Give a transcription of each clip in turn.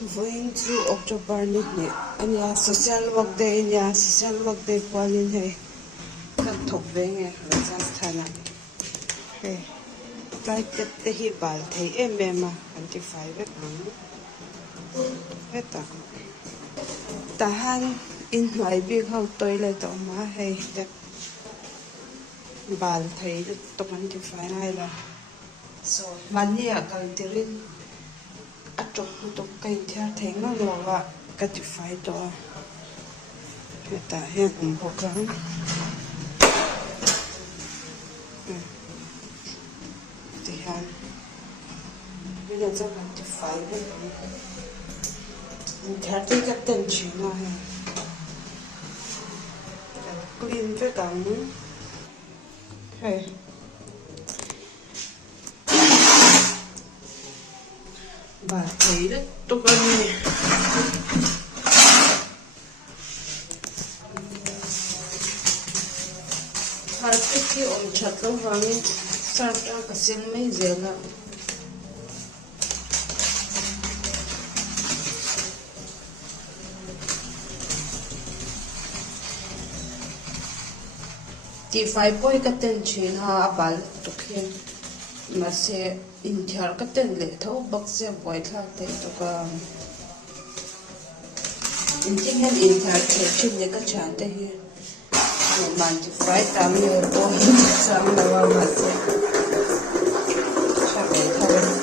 Going through October ni anya social work day anya social work day kwalin he ka thok ve nge Rajasthana he kai te hi bal thei em 25 ang eta tahan in mai bi khau toilet ma he bal thei to 25 ai la so mania kal tirin atong to kai thia theng no lo wa ka ti fai to ta he ho ka ti han bây giờ cho bạn ti fai với thia ti ka ten chi na he clean với cả he bà thấy đấy tôi coi như carpet की और छतों वाली सारा कसिन में ज़्यादा T5 boy katen chin ha abal tukhin mase inthar katen le tho bakse boy thla te to ka inting han inthar che chin ne ka chan te hi man T5 tam yo to hi sam lawa mase cha be tha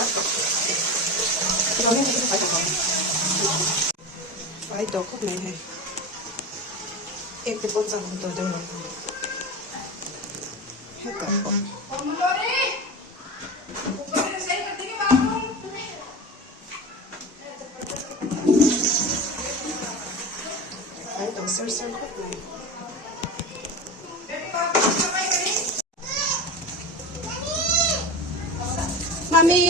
เราเล่นที่ไฟต่อไฟต่อก็ไม่ให้เอกเป็นคนสั่งตัวเดียวให้กลับก่อนไฟต่อเซอร์ก็ไม่มามี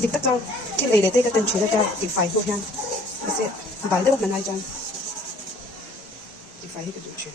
ดิกตังที่เลยเลยก็เต็มชุดแล้วติดไฟพวกนั้นไม่ใช่บ่ายได้ว่ามันอะไรจังติดไฟให้กระดูกชุด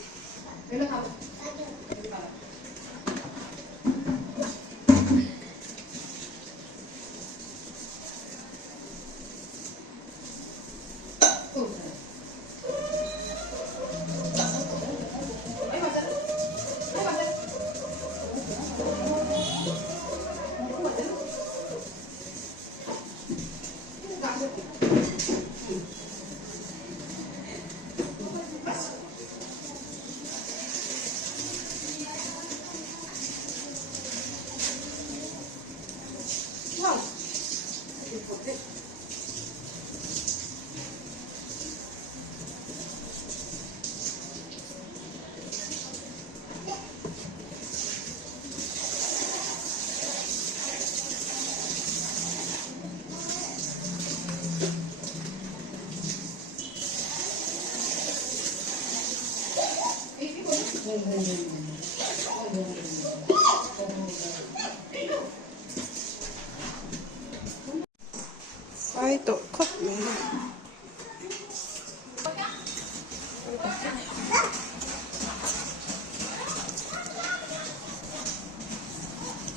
ไฟตกครบไหม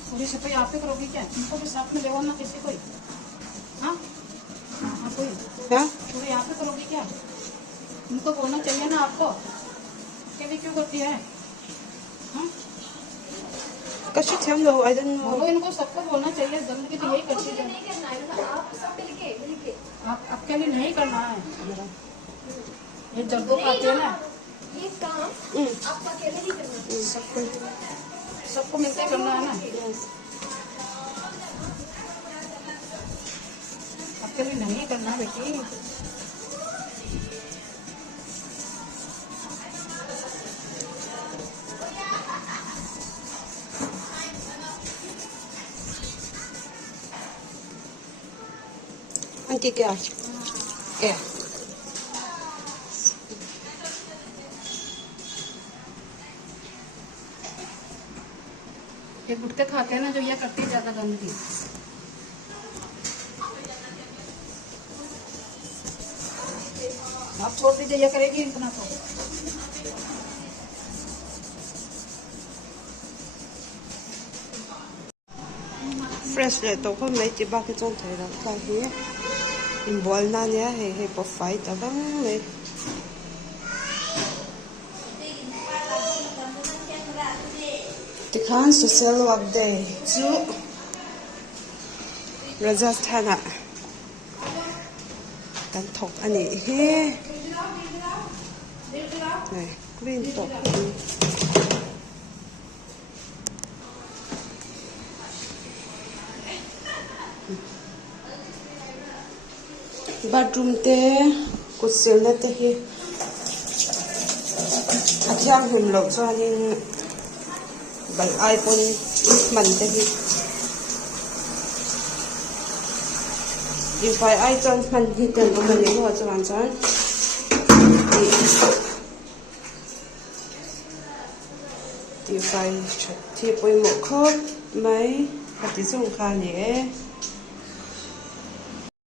पूरी सफाई आप ही करोगी क्या? तुमको भी साथ में लेवा ना किसी कोई? हाँ हाँ कोई क्या पूरी आप ही करोगी क्या? तुमको बोलना चाहिए ना आपको अकेली क्यों करती है? हाँ कशी ठेम लो आई डोंट नो बोलो इनको सबको बोलना चाहिए गंदगी तो यही करती है आप अकेले नहीं करना है ये जब लोग आते हैं ना ये काम आप अकेले ही करना सबको मिलकर करना है ना अकेले नहीं करना बेटी anti क्या क्या ये गुटके खाते हैं ना जो ये करती है ज्यादा गंदगी आप छोड़ दीजिए ये करेगी इतना तो fresh le to ko mai ti ba ke chon thai ra ka hi in bol na nya he he po fai ta bang le ti khan social work day chu Rajasthana kan thok ani he này clean top bathroom te kusil na te hi athiang him lo chuanin bal iPhone man te hi if I chon man hi ten lo man ni ho chuan chuan if I thi poi mo khop mai hati chung kha ni e